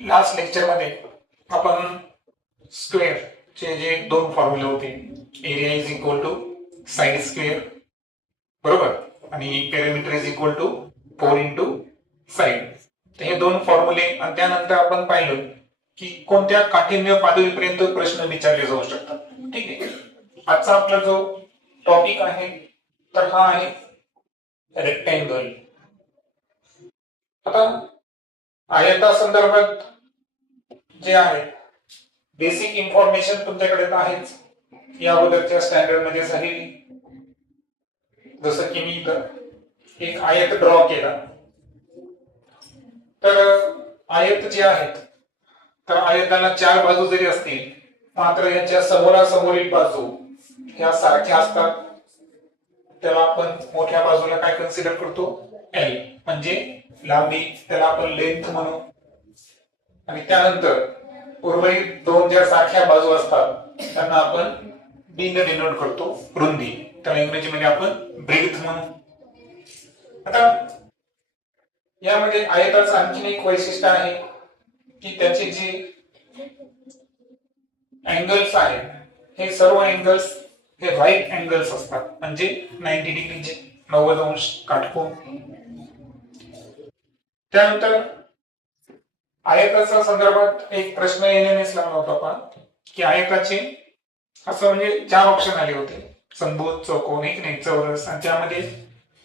Last lecture मध्ये आपण square चे जे दोन फॉर्म्युले होते, area is equal to side square बरोबर आणि perimeter is equal to 4 into side, तर हे दोन फॉर्म्युले आणि त्यानंतर आपण पाहिलं की कोणत्या काठिण्य पातळीपर्यंत प्रश्न विचारले जाऊ शकतात. ठीक आहे, आजचा आपला जो टॉपिक आहे तर हा आहे रेक्टँगल. आता आयता संदर्भात जे आहे बेसिक इन्फॉर्मेशन तुमच्याकडे आहेच, या अगोदरच्या स्टँडर्ड मध्ये झालेली. जसं की मी इथं एक आयत ड्रॉ केला, तर आयत जे आहेत तर आयताला चार बाजू जरी असतील मात्र याच्या समोरासमोरील बाजू ह्या सारख्या असतात, त्याला आपण मोठ्या बाजूला काय कन्सिडर करतो, एल म्हणजे लांबी, त्याला आपण लेंथ म्हणू. आणि त्यानंतर उर्वरित दोन ज्या सारख्या बाजू असतात त्यांना आपण बी ने डिनोट करतो, रुंदी, त्याला इंग्रजीमध्ये आपण ब्रेथ म्हणू. आता यामध्ये आयताचं आणखीन एक वैशिष्ट्य आहे की त्याचे जे अँगल्स आहेत हे सर्व अँगल्स हे राईट अँगल्स असतात, म्हणजे 90 डिग्रीचे 90 अंश काटकोन. त्यानंतर आयताच्या संदर्भात एक प्रश्न येण्यानेच लागला होता आपण की आयताचे असं म्हणजे चार ऑप्शन आले होते, समभुज, चौकोन, एक नाही चौरस, आणि त्यामध्ये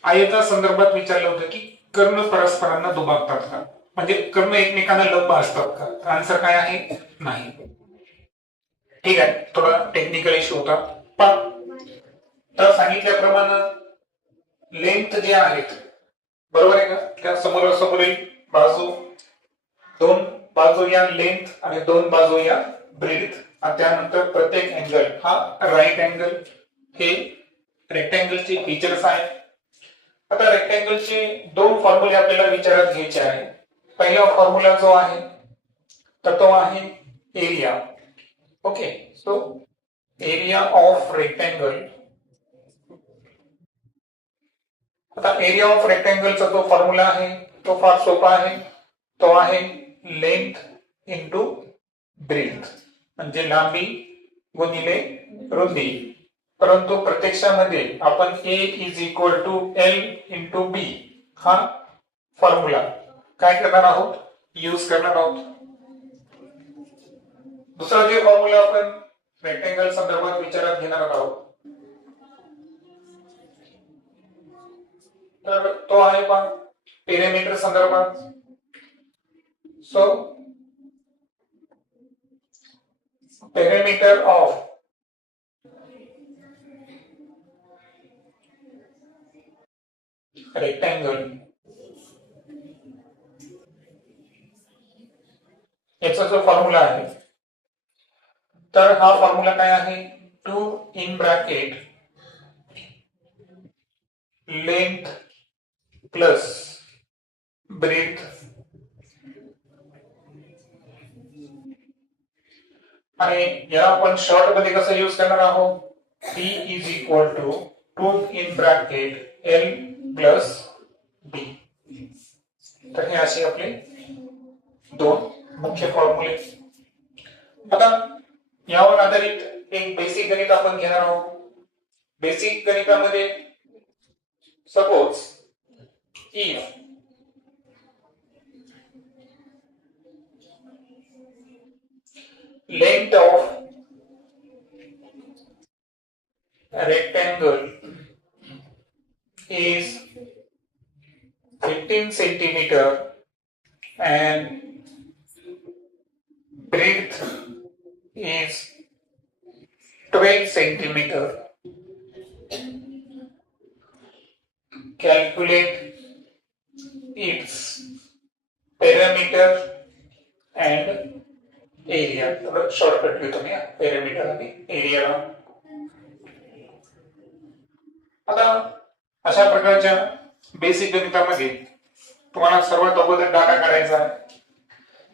आयता संदर्भात विचारलं होतं की कर्ण परस्परांना दुभागतात का, म्हणजे कर्ण एकमेकांना लंब असतात का. आन्सर काय आहे, नाही. ठीक आहे, थोडा टेक्निकल इश्यू होता. तर सांगितल्याप्रमाणे लेंथ जे आहेत बरोबर आहे का, त्या समोरासमोरील बाजू, दोन बाजू या लेंथ आणि दोन बाजू या ब्रेथ, आणि त्यानंतर प्रत्येक अँगल हा राईट अँगल, हे रेक्टँगलचे फीचर्स आहेत. आता रेक्टँगलचे दोन फॉर्म्युले आपल्याला विचारात घ्यायचे आहे. पहिला फॉर्म्युला जो आहे तर तो आहे area. Okay, so area of rectangle. आता एरिया ऑफ रेक्टँगलचा जो फॉर्म्युला आहे तो फार सोपा आहे, तो आहे लेंथ इंटू ब्रेथ, म्हणजे लांबी गुणिले रुंदी. परंतु प्रत्यक्षामध्ये आपण A is equal to L into B हा फॉर्म्युला काय करणार आहोत, यूज करणार आहोत. दुसरा जे फॉर्म्युला आपण रेक्टँगल संदर्भात विचारात घेणार आहोत तर तो आहे पण पेरिमीटर संदर्भात. सो पेरिमीटर ऑफ रेक्टँगल, याचा जो फॉर्म्युला आहे तर हा फॉर्म्युला काय आहे, 2 in bracket length plus breadth आणि याला आपण शॉर्ट मध्ये कसं यूज करणार आहोत, P is equal to 2 in bracket L plus B. तर हे असे आपले दोन मुख्य फॉर्म्युले. आता यावर आधारित एक बेसिक गणित आपण घेणार आहोत. बेसिक गणितामध्ये suppose if length of a rectangle is 15 centimeter and breadth is 12 centimeter. Calculate its perimeter and area. Shortcut घेतो मी पेरिमीटर आणि एरियाला. आता अशा प्रकारच्या बेसिक गणितामध्ये तुम्हाला सर्वात अगोदर डाटा काढायचा आहे.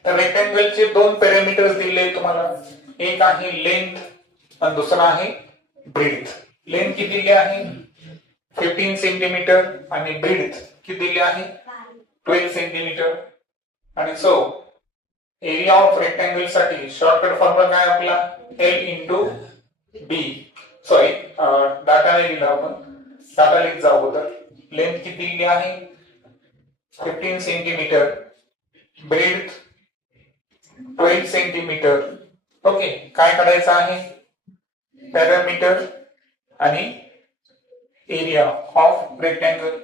तर रेक्टँगलचे दोन पॅरामीटर्स दिले तुम्हाला, एक आहे लेंथ आणि दुसरा आहे ब्रेथ. लेंथ किती दिली आहे 15 सेंटीमीटर आणि ब्रेथ किती दिली आहे 12 सेंटीमीटर. आणि सो एरिया ऑफ रेक्टँगल साठी शॉर्टकट फॉर्म्युला काय आपला एल इंटू बी. सॉरी डाटा नाही लिहिला आपण, डाटा लिहित जाऊ अगोदर. लेंथ किती दिली आहे 15 सेंटीमीटर, ब्रेथ 12 सेंटीमीटर. ओके, काय काढायचं आहे पॅरामीटर आणि एरिया ऑफ रेक्टँगल.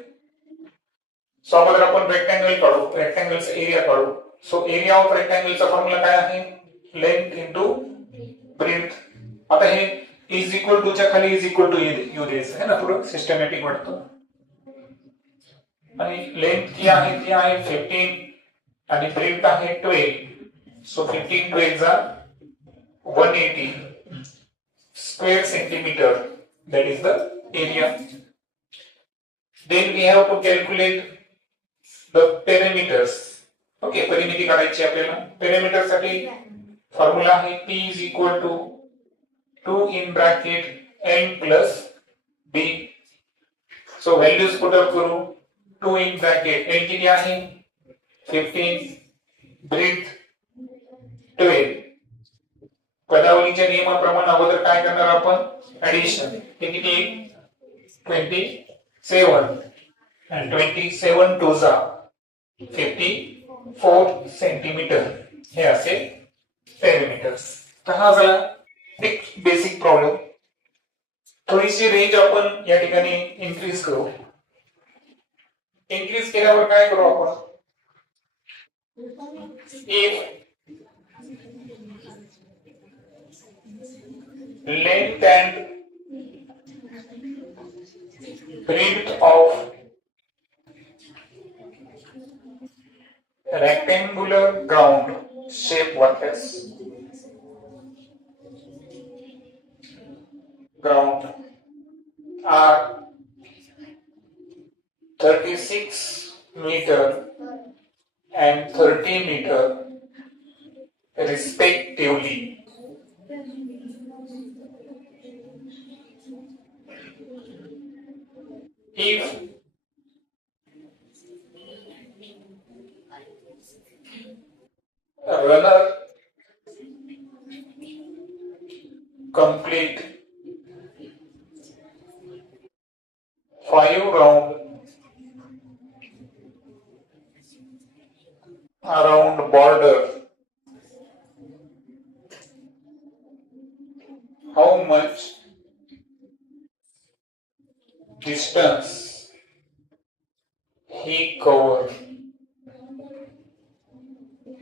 सो अगोदर आपण रेक्टँगल काढू, रेक्टँगलचा एरिया काढू. सो एरिया ऑफ रेक्टँगलचा फॉर्म्युला काय आहे लेंथ इंटू ब्रेथ. आता हे इज इक्वल टू च्या खाली इज इक्वल टू यू द्यायचं आहे ना, थोडं सिस्टमॅटिक वाटतं. आणि लेंथ ती आहे 15 आणि ब्रेथ आहे 12. सो 15 12 जा 180 square centimeter, that is the area. Then we have to calculate the perimeters. Okay, परिमिती काढायची आपल्याला. पेरिमीटर साठी फॉर्म्युला आहे P is equal to 2 in bracket n plus b. So values put up करू. 2 in bracket n किती आहे 15, breadth 12. पदावलीच्या नियमाप्रमाणे अगोदर काय करणार आपण ऍडिशन. ते किती 27 and 27 टू जा 54 सेंटीमीटर. हे असे पेरिमीटर्स. तर हा झाला एक बेसिक प्रॉब्लेम. थोडीशी रेंज आपण या ठिकाणी इन्क्रीज करू. इन्क्रीज केल्यावर काय करू आपण if length and breadth of rectangular ground shape vertex ground are 36 meter and 30 meter respectively. If a runner complete 5 rounds around border, how much distance he covered?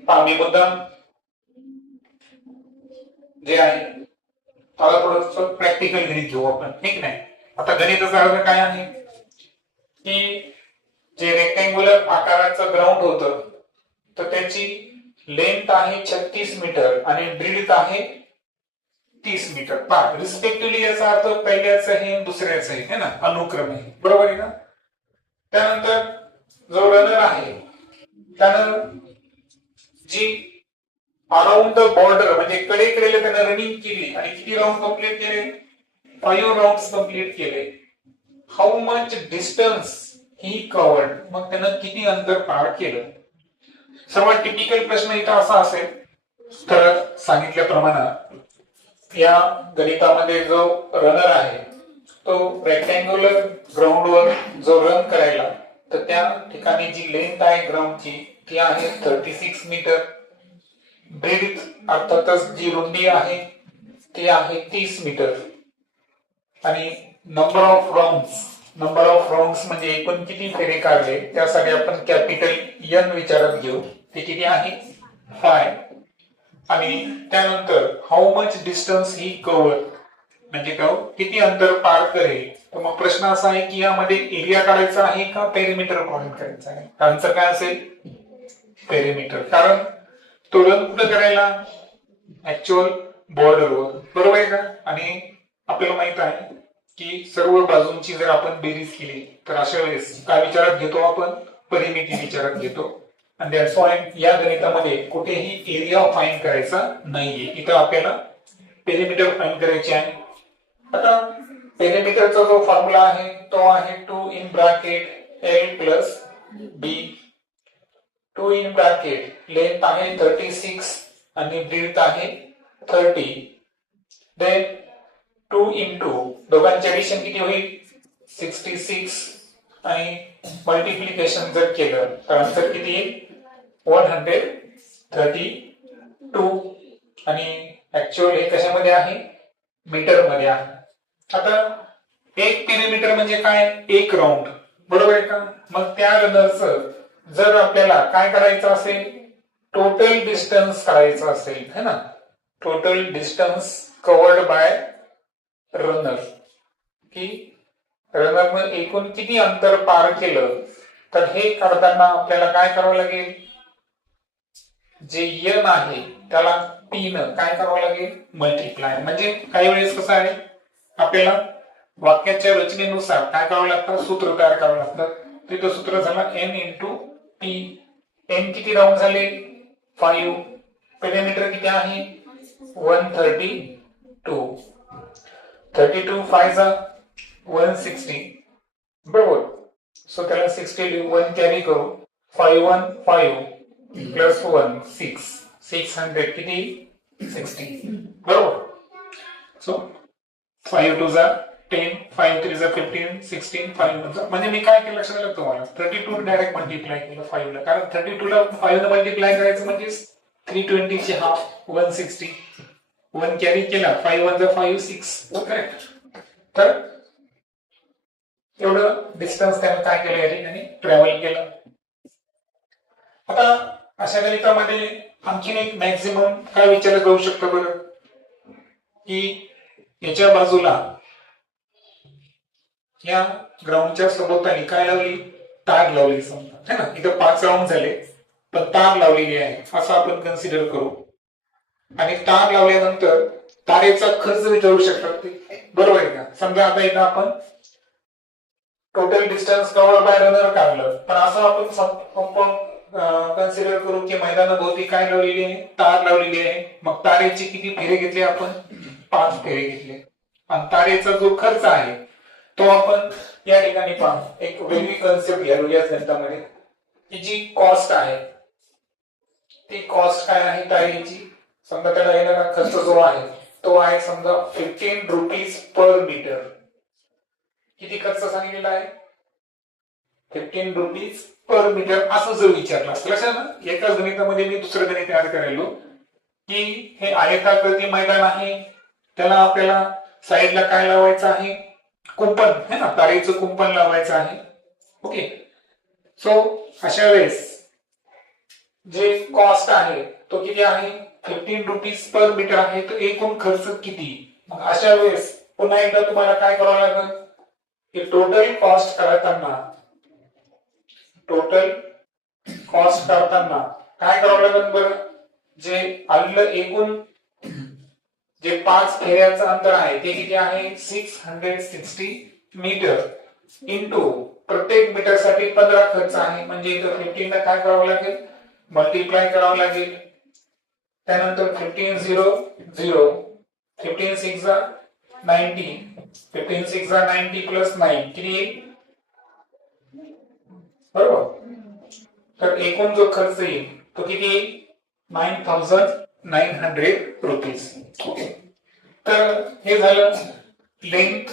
आम्ही मुद्दाम जे आहे त्याला थोडंसं प्रॅक्टिकल गणित घेऊ आपण, ठीक नाही. आता गणिताचा अर्थ काय आहे की जे रेक्टँग्युलर आकाराचं ग्राउंड होतं तर त्याची लेंथ आहे 36 मीटर आणि ब्रेड्थ आहे 30 मीटर. रिस्पेक्टिव्हली याचा अर्थ पहिल्याच आहे दुसऱ्याच आहे ना, अनुक्रमे, बरोबर आहे ना. त्यानंतर जो रनर आहे त्यानं जी अराउंड द बॉर्डर म्हणजे कडेकडेला त्यानं रनिंग केली आणि किती राऊंड कंप्लीट केले 5 राऊंड्स कंप्लीट केले. How much distance he covered, मग त्यानं किती अंतर पार केलं. सर्वात टिपिकल प्रश्न इथं असा असेल तर सांगितल्याप्रमाणे या गणितामध्ये जो रनर आहे तो रेक्टँग्युलर ग्राउंडवर जो रन करायला तर त्या ठिकाणी जी लेंथ आहे ग्राउंडची ती आहे 36 मीटर. ब्रेड्थ अर्थातच जी रुंदी आहे ती आहे 30 मीटर. आणि नंबर ऑफ राऊंड्स म्हणजे एकूण किती फेरे काढले त्यासाठी आपण कॅपिटल एन विचारात घेऊ. ते किती आहे 5. आणि त्यानंतर how much distance he cover म्हणजे किती अंतर पार करेल. तर मग प्रश्न असा आहे की यामध्ये एरिया काढायचा आहे का पेरिमीटर फाइंड करायचा आहे. आन्सर काय असेल पेरिमीटर. कारण तो रन कुठं करायला ऍक्च्युअल बॉर्डरवर, बरोबर आहे का. आणि आपल्याला माहित आहे की सर्व बाजूंची जर आपण बेरीज केली तर अशा वेळेस काय विचारात घेतो आपण परिमिती विचारात घेतो. आणि दॅट्स व्हाय या गणितामध्ये कुठेही एरिया फाइंड करायचा नाहीये. इथं आपल्याला पेरिमीटर फाइंड करायचे आहे. आता पेरिमीटरचा जो फॉर्म्युला आहे तो आहे 2 in bracket L plus B. 2 in bracket length आहे 36 आणि ब्रीथ आहे 30. देन 2 इंटू दोघांचे ऍडिशन किती होईल 66 आणि मल्टिप्लिकेशन जर केलं तर आन्सर किती येईल 132 आणि ऍक्च्युअल हे कशामध्ये आहे मीटर मध्ये आहे. आता 1 पेरीमीटर म्हणजे काय 1 राऊंड बरोबर आहे का. मग त्या रनरचं जर आपल्याला काय करायचं असेल टोटल डिस्टन्स काढायचं असेल है ना total distance covered bye runner की रनरनं एकूण किती अंतर पार केलं तर हे काढताना आपल्याला काय करावं लागेल जे यन आहे त्याला टी न काय करावं लागेल मल्टिप्लाय. म्हणजे काही वेळेस कसं आहे आपल्याला वाक्याच्या रचनेनुसार काय करावं लागतं सूत्र तयार करावं लागतं. तिथं सूत्र झालं एन इंटू टी. एन किती राऊंड झाले 5. पेरीमीटर किती आहे 132. 32 5 160 बरोबर. सो त्याला 60 1 कॅरी करू 5 1 5 प्लस 1 6 600 किती 60 बरोबर. सो 5 2 जा 10 5 3 जा 15 16 5 म्हणजे मी काय केलं लक्षात आलं तुम्हाला 32 डायरेक्ट मल्टिप्लाय केलं 5 ला कारण 32 ला 5 ने मल्टिप्लाय करायचं म्हणजे 320 ची हाफ 160 1 कॅरी केला 5 1 जा 5 6 करेक्ट. तर एवढं डिस्टन्स त्याने काय केलं या ठिकाणी ट्रॅव्हल केलं. आता अशा गणितामध्ये आणखीन एक मॅक्झिमम काय विचारलं जाऊ शकतं बरं की याच्या बाजूला या ग्राउंडच्या सभोवताली काय लावली तार लावली समजा है ना. इथं 5 राऊंड झाले पण तार लावलेली आहे असं आपण कन्सिडर करू आणि तार लावल्यानंतर तारेचा खर्च विचारू शकतात ते बरोबर आहे का. समजा आता इथं आपण total distance cover by runner काढलं पण असं आपण कन्सिडर करू की मैदानाभोवती काय लावलेली आहे तार लावलेली आहे. मग तारेचे किती फेरे घेतले आपण 5 फेरे घेतले आणि तारेचा जो खर्च आहे तो आपण या ठिकाणी पाहू एक वेगळी कन्सेप्ट घ्यावी या गणितामध्ये की जी कॉस्ट आहे ती कॉस्ट काय आहे तारेची. समजा त्याला येणारा खर्च जो आहे तो आहे समजा 15 रुपीज पर मीटर. किती खर्च सांगितलेला आहे 15 रुपीज पर मीटर असं जर विचारलं असतं लक्षात ना. एकाच गणितामध्ये मी दुसरं गणित तयार करायलो की हे आयताकृती मैदान आहे त्याला आपल्याला साईडला काय लावायचं आहे कुंपण है ना तारेचं कुंपण लावायचं आहे. ओके. सो अशा वेळेस जे कॉस्ट आहे तो किती आहे 15 रुपीज पर मीटर आहे. तर एकूण खर्च किती. मग अशा वेळेस पुन्हा एकदा तुम्हाला काय करावं लागेल की टोटल कॉस्ट काढताना काय करावं लागेल बरं जे आलेलं एकूण जे 5 फेऱ्याचं अंतर आहे ते किती आहे 660 मीटर इंटू प्रत्येक मीटर साठी 15 खर्च आहे म्हणजे इथं 15 ला काय करावं लागेल मल्टिप्लाय करावं लागेल. त्यानंतर 15 0 0 15 6 जा 90 15 6 जा 90 प्लस 9 किती बरोबर. तर एकूण जो खर्च येईल तो किती 9900 रुपीज. ओके. तर हे झालं लेंथ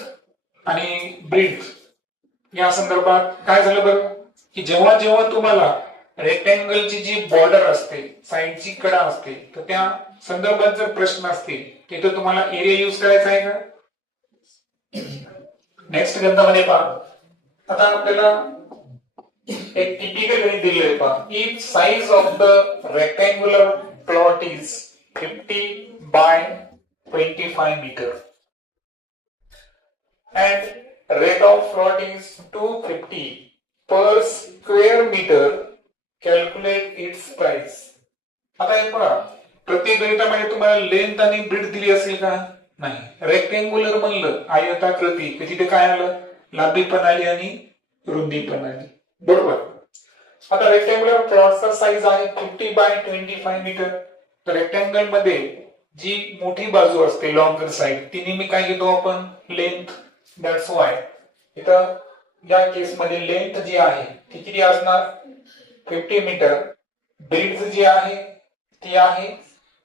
आणि ब्रीथ या संदर्भात. काय झालं बरं की जेव्हा जेव्हा तुम्हाला रेक्टँगलची जी बॉर्डर असते साईडची कडा असते तर त्या संदर्भात जर प्रश्न असतील तिथे तुम्हाला एरिया यूज करायचा आहे का. नेक्स्ट गणितामध्ये पहा. आता आपल्याला एक टिपिकल गणित दिलेलं आहे पहा. If size of the rectangular plot is 50 by 25 meter and rate of plot is 250 per square meter. Calculate its price. आता हे पहा प्रत्येक गणितामध्ये तुम्हाला लेंथ आणि ब्रीथ दिली असेल का नाही. रेक्टँग्युलर म्हणलं आयताकृती तिथे काय आलं लांबी पण आली आणि रुंदी पण आली बरोबर. आता रेक्टँग्युलर प्लॉटचा साईज आहे 50 by 25 मीटर. तर रेक्टँगल मध्ये जी मोठी बाजू असते लॉंगर साइड ती नेहमी काय घेतो आपण लेंथ. दॅट्स वाय इथं या केस मध्ये लेंथ जी आहे ती किती असणार 50 मीटर ब्रिड्ज जी आहे ती आहे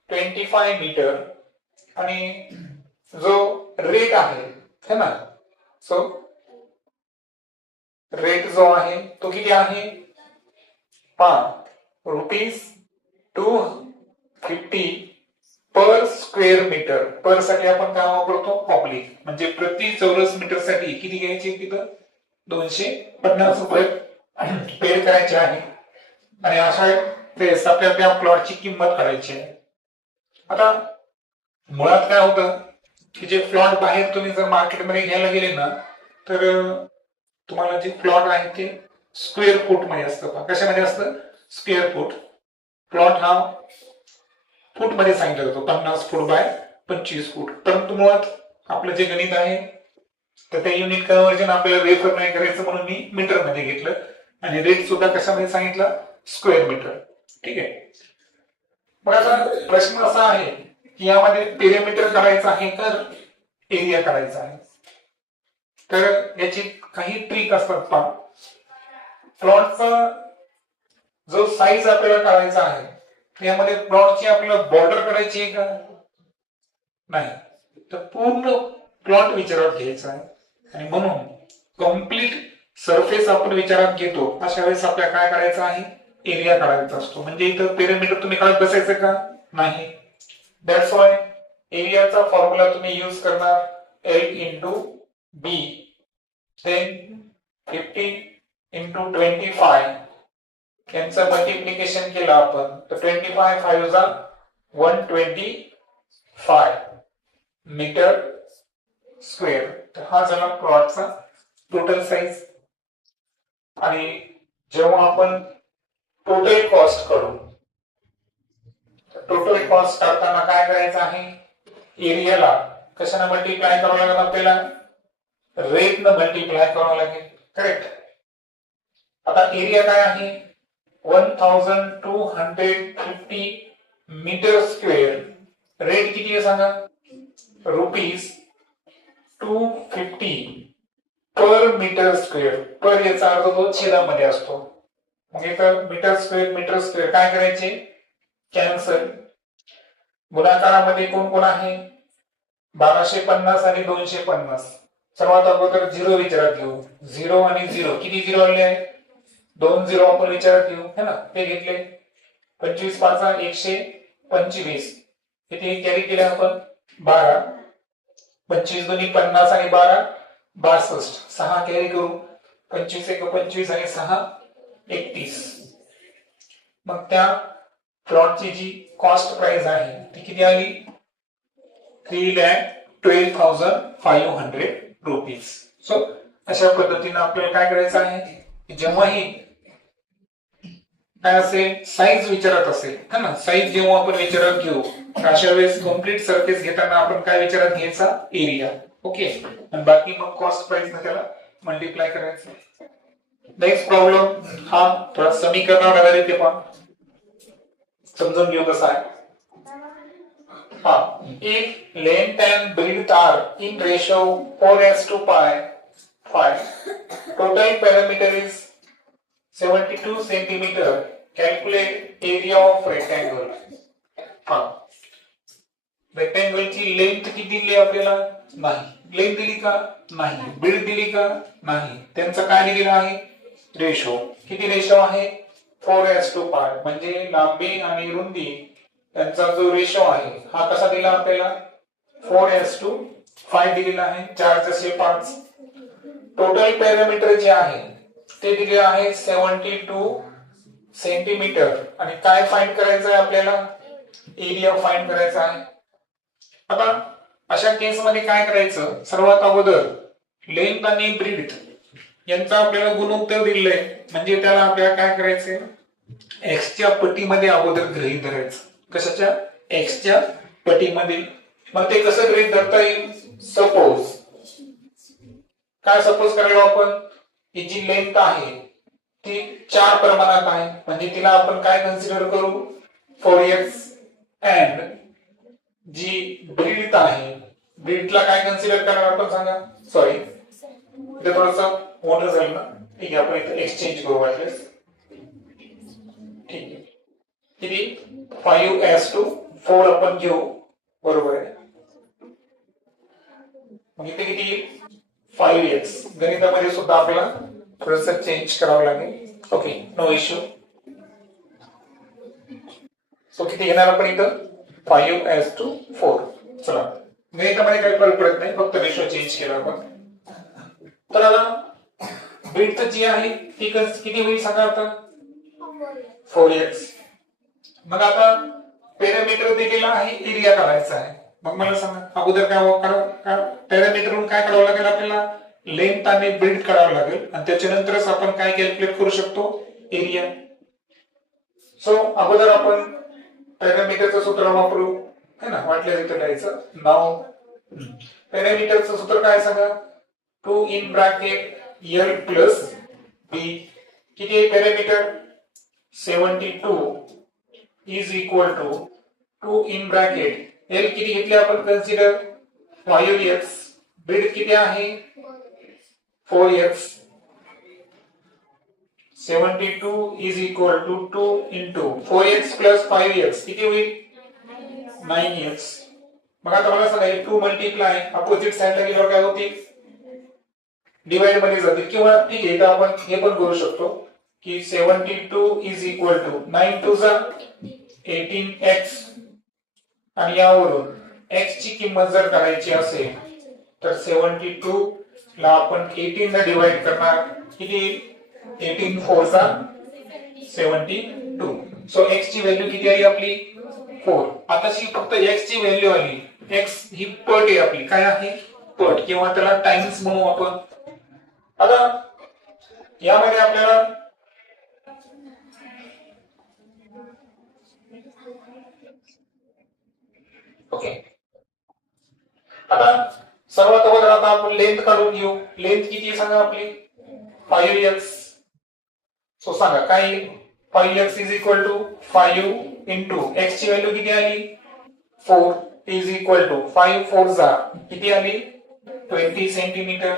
25 मीटर आणि जो रेट आहे है ना, सो रेट जो आहे तो किती आहे रुपीज 250 पर स्क्वेअर मीटर. पर साठी आपण काय वापरतो ऑब्लिक, म्हणजे प्रति चौरस मीटर साठी किती घ्यायचे तिथं 250 रुपये पे करायचे आहे आणि अशा वेळेस आपल्याला त्या प्लॉटची किंमत काढायची आहे. आता मुळात काय होतं की जे प्लॉट बाहेर तुम्ही जर मार्केटमध्ये घ्यायला गेले ना तर तुम्हाला जे प्लॉट आहे ते स्क्वेअर फूट मध्ये असतं. कशामध्ये असतं स्क्वेअर फूट. प्लॉट हा फूट मध्ये सांगितलं जातो 50 फूट बाय 25 फूट. परंतु मुळात आपलं जे गणित आहे तर ते युनिट कन्व्हर्जन आपल्याला रेफर नाही करायचं म्हणून मी मीटर मध्ये घेतलं आणि रेट सुद्धा कशामध्ये सांगितलं स्क्वेअर मीटर. ठीक आहे. मग आता प्रश्न असा आहे की यामध्ये पेरिमीटर करायचं आहे का एरिया करायचा आहे. तर याची काही ट्रिक असतात. पहा, प्लॉटचा जो साईज आपल्याला काढायचा आहे यामध्ये प्लॉटची आपल्याला बॉर्डर करायची आहे का नाही, तर पूर्ण प्लॉट विचारात घ्यायचा आहे आणि म्हणून कम्प्लीट सरफेस आपण विचारात घेतो. अशा वेळेस आपल्याला काय करायचं आहे एरिया काढायचा असतो. म्हणजे इथं पेरिमीटर तुम्ही काढत बसायचं का नाही. दॅट्स वाय एरियाचा फॉर्म्युला तुम्ही यूज करणार L इंटू बी, देन 50 इंटू 25 यांचं मल्टिप्लिकेशन केलं आपण तर 25 5 जा 125 मीटर स्क्वेअर. तर हा झाला प्लॉटचा टोटल साईज. आणि जेव्हा आपण टोटल कॉस्ट करू टोटल कॉस्ट करताना काय करायचं आहे एरियाला कशाने मल्टिप्लाय करावं लागेल आपल्याला रेट न मल्टिप्लाय करावं लागेल. करेक्ट. आता एरिया काय आहे 1250 मीटर स्क्वेअर. रेट किती आहे सांगा रुपीज 250 पर मीटर स्क्वेअर. पर याचा अर्थ तो छेदामध्ये असतो. मग इथं मीटर स्क्वेअर काय करायचे कॅन्सल. गुणाकारामध्ये कोण कोण आहे 1250 आणि 250. सर्वात अगोदर झिरो विचारात घेऊ. 0 आणि 0 किती झिरो आले आहे 2 झिरो आपण विचारात घेऊ है ना. ते घेतले 25 5 125 किती कॅरी केले आपण 12. 25 दोन्ही 50 आणि 12 62. 6 कॅरी करू 25 1 25 आणि 6 31. मग त्या प्लॉटची जी कॉस्ट प्राइस आहे ती किती आली 3,12,500 रुपीज. सो अशा पद्धतीने आपल्याला काय करायचं आहे जेव्हाही काय असेल साईज विचारत असेल है ना, साईज जेव्हा आपण विचारात घेऊ अशा वेळेस कम्प्लीट सरफेस घेताना आपण काय विचारात घ्यायचा एरिया. ओके. आणि बाकी मग कॉस्ट प्राइस ने त्याला मल्टिप्लाय करायचं. नेक्स्ट प्रॉब्लेम हा थोडा समीकरणावर आधारित आहे. पहा समजून घेऊ कसं आहे. If length and breadth are in ratio 4:5, total perimeter is 72 centimeter. Calculate area of rectangle. Rectangle ची लेंथ किती दिली आपल्याला नाही. लेंथ दिली का नाही. ब्रेड दिली का नाही. त्यांचं काय दिलेलं आहे रेशो. किती रेशो आहे 4:5 म्हणजे लांबी आणि रुंदी त्यांचा जो रेशो आहे हा कसा दिला आपल्याला 4:5 दिलेला आहे. 4:5. टोटल पॅरामीटर जे आहे ते दिले आहे 72 सेंटीमीटर. आणि काय फाइंड करायचं आहे आपल्याला एरिया फाइंड करायचा आहे. आता अशा केस मध्ये काय करायचं सर्वात अगोदर लेंथ आणि ब्रेड्थ यांचा आपल्याला गुणोत्तर दिलंय म्हणजे त्याला आपल्याला काय करायचंय एक्सच्या पटीमध्ये अगोदर गृहीत धरायचं. कशाच्या एक्सच्या पटीमध्ये. मग ते कसं गृहीत धरता येईल सपोज काय सपोज करायला आपण ही जी लेंथ आहे ती 4 प्रमाणात आहे म्हणजे तिला आपण काय कन्सिडर करू 4x अँड जी ब्रेड्थ आहे ब्रेड्थला काय कन्सिडर करणार आपण सांगा. सॉरी इथे थोडंसं मोठं झालं ना. ठीक आहे आपण इथे एक्सचेंज करू वाटलेस. ठीक आहे किती 5:4 आपण घेऊ, बरोबर आहे. मग इथे किती 5x. गणितामध्ये सुद्धा आपल्याला थोडस चेंज करावं लागेल. Okay, no issue. सो किती घेणार आपण इथं 5:4. चला, गणितामध्ये काही फरक पडत नाही, फक्त रेशो चेंज केला आपण. तर आता ब्रीथ जी आहे ती किती होईल सांगा आता 4x. मग आता पॅरामीटर दिलेला आहे, एरिया काढायचा आहे. मग मला सांगा अगोदर काय पॅरामीटरवरून काय काढावं लागेल आपल्याला, लेंथ आणि ब्रीथ काढावं लागेल आणि त्याच्यानंतरच आपण काय कॅल्क्युलेट करू शकतो, एरिया. सो अगोदर आपण पॅरामीटरचं सूत्र वापरू, है ना, वाटलं तिथं लिहायचं. नाव पॅरामीटरचं सूत्र काय सांगा, 2 in bracket L plus B. किती आहे parameter 72 is equal to 2 in bracket L किती घेतले आपण कन्सिडर 5x. ब्रीथ किती आहे 4x. 72 is equal to 2 into 4x plus 5x किती होईल 9x. मग आता मला सांगा 2 मल्टिप्लाय अपोजिट साइडला गेल्यावर काय होतील, डिवाइड मध्ये जातील. किंवा ठीक आहे, आपण हे पण करू शकतो की 72 इज इक्वल टू 9 टू जा 18x. आणि यावरून x ची किंमत जर करायची असेल तर 72 ला आपण 18 ने डिवाइड करणार, किती 18 4 जा 72. सो x ची व्हॅल्यू किती आहे आपली 4. आताशी फक्त x ची व्हॅल्यू आली, x ही पट आहे आपली, काय आहे पट, किंवा त्याला टाइम्स म्हणू आपण. आता यामध्ये आपल्याला ओके, आता सर्वात अगोदर आता आपण लेंथ काढून घेऊ. लेंथ किती सांगा आपली 5x. सो सांगा काय 5x is equal to 5 into x ची व्हॅल्यू किती आली 4 इज इक्वल टू 5 4 जा किती आली 20 सेंटीमीटर.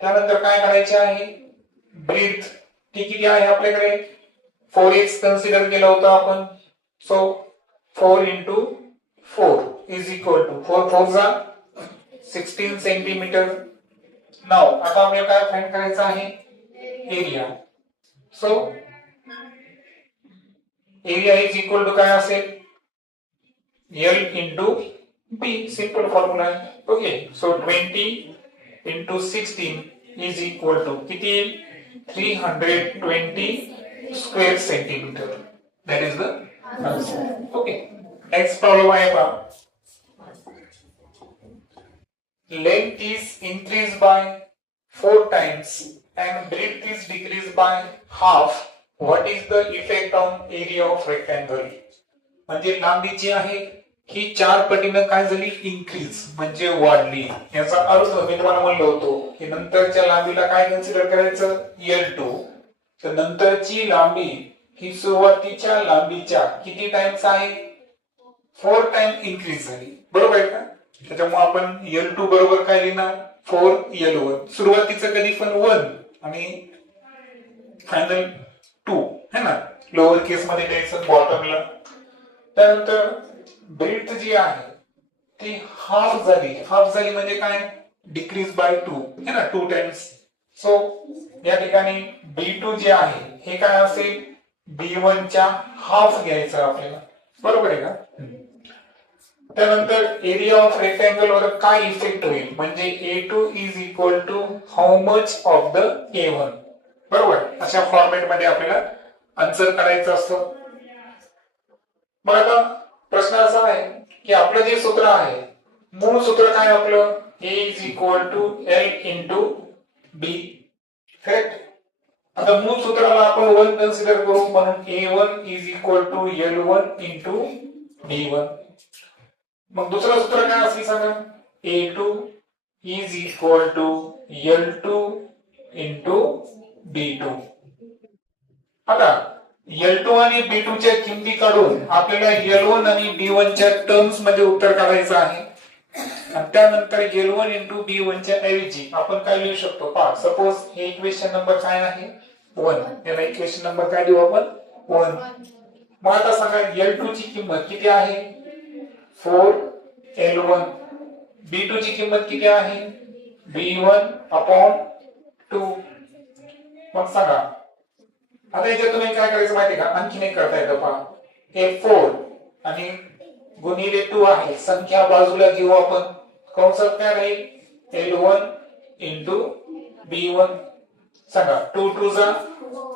त्यानंतर काय करायचे आहे, ब्रीथ ती किती आहे आपल्याकडे 4x कन्सिडर केलं होतं आपण. So 4 into 4 is equal to 4 4 जा 16 सेंटीमीटर. नाव आता आपल्याला काय फाइंड करायचं आहे area. So area is equal to काय असेल L into B. Simple formula आहे. Okay, so 20 into 16 is equal to किती 320 square centimetre. That is the answer. Okay, next problem आहे पहा. Length is increased by 4 times and breadth is decreased by half. What is the effect on area of rectangle? म्हणजे लांबी जी आहे ही 4 पटीने काय झाली increase म्हणजे वाढली. याचा अर्थ मी तुम्हाला म्हणलो होतो की नंतरच्या लांबीला काय कन्सिडर करायचं L2. तर नंतरची लांबी ही सुरुवातीच्या लांबीच्या किती टाइम्स आहे 4 टाइम इन्क्रीज झाली, बरोबर आहे का. त्याच्यामुळे आपण L2 बरोबर काय लिहिणार 4L1. सुरुवातीचं कधी पण 1 आणि फायनल 2 है ना, लोअर केस मध्ये द्यायचं बॉटमला. त्यानंतर ब्रीथ जी आहे ती हाफ झाली म्हणजे काय डिक्रीज बाय 2 है ना 2 टाइम्स. सो या ठिकाणी B2 जे आहे हे काय असेल B1 च्या हाफ घ्यायचं आपल्याला, बरोबर आहे का. त्यानंतर एरिया ऑफ रेक्टँगल वर काय इफेक्ट होईल म्हणजे A2 is equal to how much of the A1, बरोबर. अशा फॉर्मॅट मध्ये आपल्याला आन्सर करायचं असतं. मग आता प्रश्न असा आहे की आपलं जे सूत्र आहे मूळ सूत्र काय आपलं A is equal to L into B, correct. आता मूळ सूत्राला आपण 1 कन्सिडर करू म्हणून A1 is equal to L1 into B1. मग दुसरं सूत्र काय असेल सांगा A2 is equal to L2 into B2. आता L2 आणि B2 च्या किमती काढून आपल्याला L1 आणि B1 च्या टर्म्स मध्ये उत्तर काढायचं आहे. आणि त्यानंतर L1 इंटू B1 च्या ऐवजी आपण काय लिहू शकतो पहा. सपोज हे इक्वेशन नंबर काय आहे 1, याला इक्वेशन नंबर काय देऊ आपण 1. मग आता सांगा L2 ची किंमत किती आहे 4L1, B2 ची किंमत किती आहे B1/2. मग सांगा आता याच्यात तुम्ही काय करायचं माहिती का, आणखीन एक करता येतं पहा. हे 4 आणि गुणिले 2 आहे, संख्या बाजूला घेऊ आपण, कंसात काय राहील L1 इंटू B1. सांगा 2 2 जा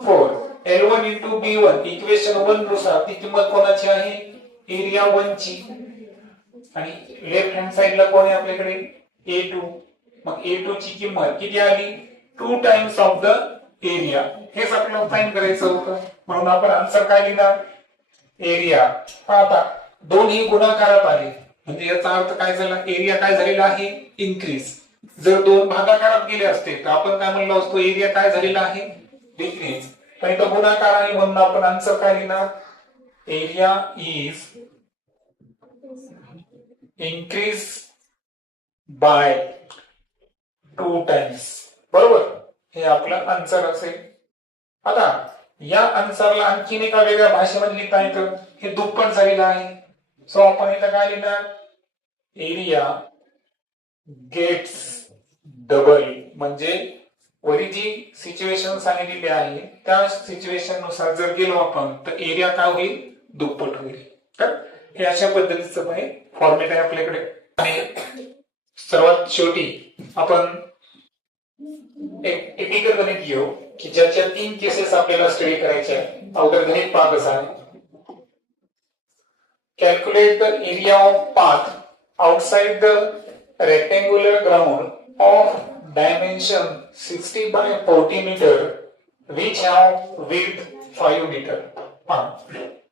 4, L1 इंटू B1 इक्वेशन 1 नुसार ती किंमत कोणाची आहे एरिया 1 ची, आणि लेफ्ट हँड साइडला कोण आहे आपल्याकडे A2. मग A2 ची किंमत किती आली 2 टाइम्स ऑफ द एरिया. हेच आपल्याला फाइंड करायचं होतं, म्हणून आपण आन्सर काय लिहिणार एरिया. आता दोन्ही गुणाकारात आले म्हणजे याचा अर्थ काय झाला, एरिया काय झालेला आहे इन्क्रीज. जर दोन भागाकारात गेले असते तर आपण काय म्हणलो असतो एरिया काय झालेला आहे डिक्रीज. पण इथं गुणाकार आहे म्हणून आपण आन्सर काय लिहिणार area is increase by 2 times. बरोबर, हे आपलं आन्सर असेल. आता या आन्सरला आणखीन एका वेगळ्या भाषेमध्ये लिहिता येतं, हे दुप्पट झालेलं आहे. सो आपण इथं काय लिहिणार एरिया गेट्स डबल. म्हणजे वरी जी सिच्युएशन सांगितलेली आहे त्या सिच्युएशन नुसार जर गेलो आपण तर एरिया काय होईल दुप्पट होईल. तर हे अशा पद्धतीचं फॉर्मेट आहे आपल्याकडे. आणि सर्वात शेवटी आपण एक टिपिकल गणित घेऊ की ज्याच्या 3 केसेस आपल्याला स्टडी करायच्या आहेत. अवघड गणित पाहत असाल. Calculate the area of path outside the rectangular ground of dimension 60 by 40 metre which have width 5 metre.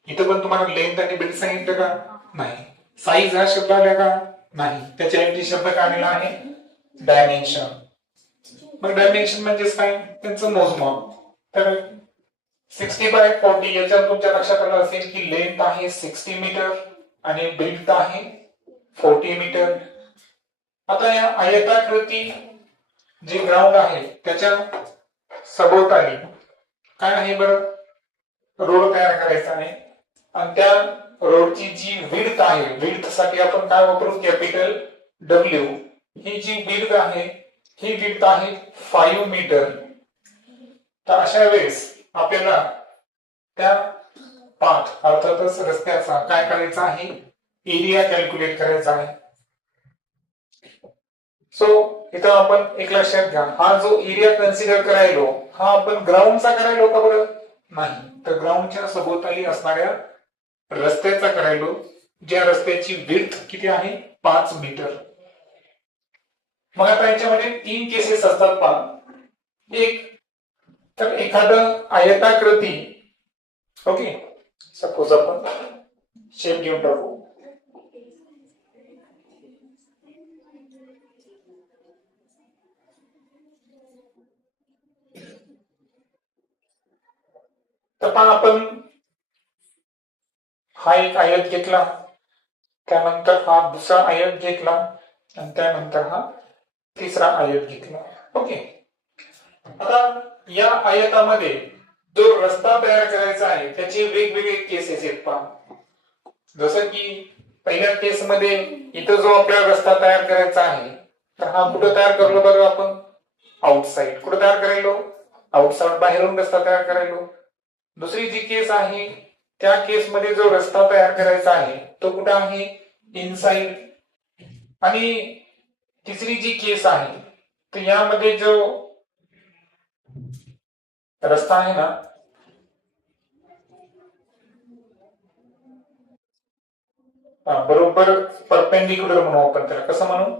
इथं पण तुम्हाला लेंथ आणि विड्थ सांगितलं का नाही, साईज हा शब्द आला का नाही, त्याच्या ऐवजी शब्द काय आलेला आहे डायमेन्शन. मग डायमेन्शन म्हणजे काय त्यांचं मोजमाप. तर 60 by 40 याच्यात तुमच्या लक्षात आलं असेल की लेंथ आहे 60 मीटर आणि विड्थ आहे 40 मीटर. आता या आयताकृती जे ग्राउंड आहे त्याच्या सभोवताली काय आहे बरं रोड तयार करायचा आहे, आणि त्या रोडची जी विड्थ आहे, विड्थ साठी आपण काय वापरू कॅपिटल W. ही जी विड्थ आहे ही विड्थ आहे 5 मीटर. तर अशा वेळेस आपल्याला त्या पाथ अर्थातच रस्त्याचा काय करायचा आहे एरिया कॅल्क्युलेट करायचा आहे. सो इथं आपण एक लक्षात घ्या, हा जो एरिया कन्सिडर करायलो हा आपण ग्राउंडचा करायलो का बरं नाही, तर ग्राउंडच्या सभोवताली असणाऱ्या रस्त्याचा करायलो, ज्या रस्त्याची विड्थ किती आहे 5 मीटर. मग आता याच्यामध्ये 3 केसेस असतात पहा. एक तर एखादं आयताकृती, ओके सपोज आपण शेप घेऊन टाकू. तर पण आपण हा एक आयत घेतला, त्यानंतर हा दुसरा आयत घेतला आणि त्यानंतर हा तिसरा आयत घेतला. ओके, आता या आयतामध्ये जो रस्ता तयार करायचा आहे त्याचे वेगवेगळे केसेस आहेत पहा. जसं की पहिल्या केस मध्ये इथं जो आपल्याला रस्ता तयार करायचा आहे तर हा कुठं तयार करलो बरं आपण आउटसाइड. कुठं तयार करायलो आउटसाइड, बाहेरून रस्ता तयार करायलो. दुसरी जी केस आहे त्या केस मध्ये जो रस्ता तयार करायचा आहे तो कुठं आहे इनसाइड. आणि तिसरी जी केस आहे तर यामध्ये जो रस्ता आहे ना बरोबर परपेंडिक्युलर म्हणू आपण त्याला. कसं म्हणू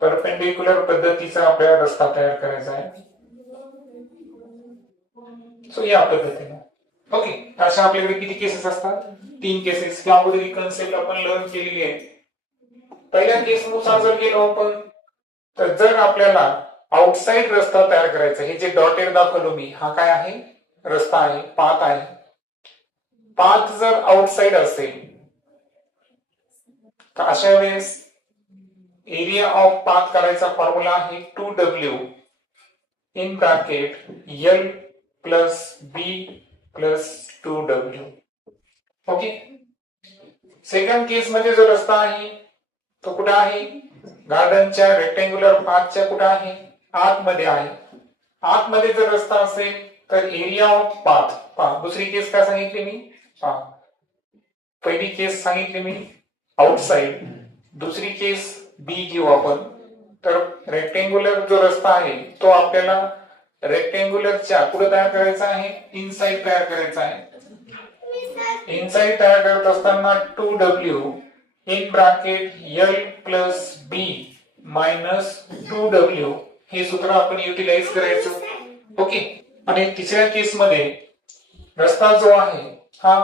परपेंडिक्युलर पद्धतीचा आपल्याला रस्ता तयार करायचा आहे. सो या पद्धतीने ओके. अशा आपल्याकडे किती केसेस असतात 3 केसेस. या अगोदर ही कन्सेप्ट आपण लर्न केलेली आहे. पहिल्या केस नुसार जर गेलो आपण तर जर आपल्याला आउटसाइड रस्ता तयार करायचा, हे जे डॉटेड दाखवलो मी हा काय आहे रस्ता आहे पाथ आहे. पाथ जर आउटसाइड असेल तर अशा वेळेस एरिया ऑफ पाथ करायचा फॉर्म्युला आहे 2W in bracket L plus B plus 2W. Okay. Second case मध्ये जो रस्ता आहे तो कुठे आहे? गार्डनच्या रेक्टँग्युलर पाथच्या कुठे आहे? आतमध्ये आहे. आतमध्ये जर रस्ता असेल तर एरिया ऑफ पाथ पहा. दुसरी केस काय सांगितली मी? पहा, पहिली केस सांगितली मी आउटसाइड, दुसरी केस बी घेऊ आपण. तर रेक्टँग्युलर जो रस्ता आहे तो आपल्याला रेक्टँग्युलरच्या पुढे तयार करायचा आहे, इनसाइड तयार करायचा आहे. इनसाइड तयार करत असताना 2W in bracket L plus B minus 2W हे सूत्र आपण युटिलाइज करायचं. ओके. आणि तिसऱ्या केस मध्ये रस्ता जो आहे हा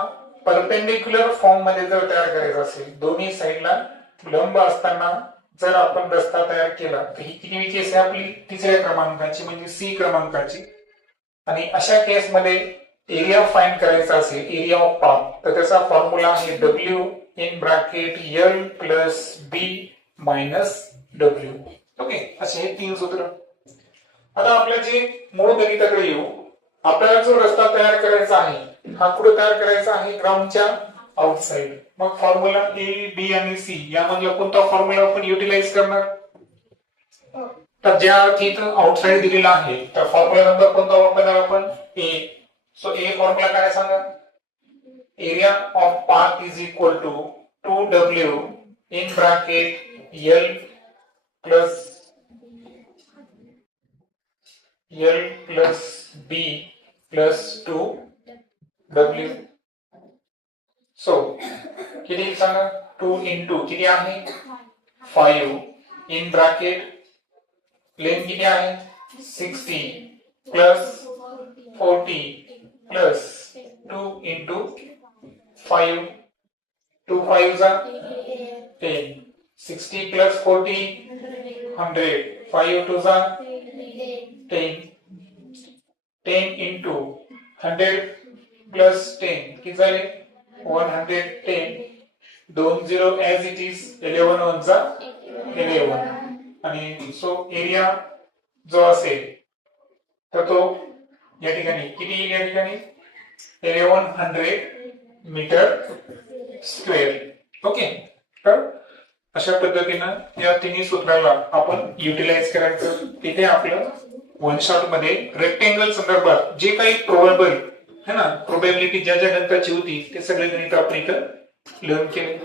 परपेंडिक्युलर फॉर्म मध्ये जर तयार करायचा असेल, दोन्ही साइडला लंब असताना जर आपण रस्ता तयार केला तर ही किती केस आहे आपली? तिसऱ्या क्रमांकाची म्हणजे सी क्रमांकाची. आणि अशा केस मध्ये एरिया फाइंड करायचा असेल, एरिया ऑफ पाथ, तर त्याचा फॉर्म्युला आहे W in bracket L plus B minus W. Okay. असे हे तीन सूत्र. आता आपल्या जे मूळ गणिताकडे येऊ. आपल्याला जो रस्ता तयार करायचा आहे हा कुठे तयार करायचा आहे? ग्राउंडच्या आउटसाइड. मग फॉर्म्युला ए बी आणि सी यामधला कोणता फॉर्म्युला आपण युटिलाइज करणार? तर ज्या अर्थी इथं आउटसाइड दिलेला आहे तर फॉर्म्युला नंबर कोणता वापरणार आपण? ए. सो ए फॉर्म्युला काय सांगा? Area of path is equal to 2W in bracket L plus B plus 2W. So किती सांगा? 2 इंटू किती आहे? 5 इन ब्रॅकेट लेंथ किती आहे? 60 प्लस 40 प्लस 2 इंटू 5. 2 5 जा 10. 60 प्लस 40 100. 5 2 जा 10. 10 इंटू 100 प्लस 10 किती झाले? 110. 2 0 ऍज इट इज. 11 1 जा 11. आणि सो एरिया जो असेल तर तो या ठिकाणी किती येईल? या ठिकाणी 1100 मीटर स्क्वेअर. ओके. तर अशा पद्धतीनं या तिन्ही सूत्राला आपण युटिलाइज करायचं. तिथे आपलं वन शॉट मध्ये रेक्टेंगल संदर्भात जे काही प्रोबेबल है ना, प्रोबेबिलिटी ज्या ज्या गणिताची होती ते सगळे गणित आपण इथं लर्न केले.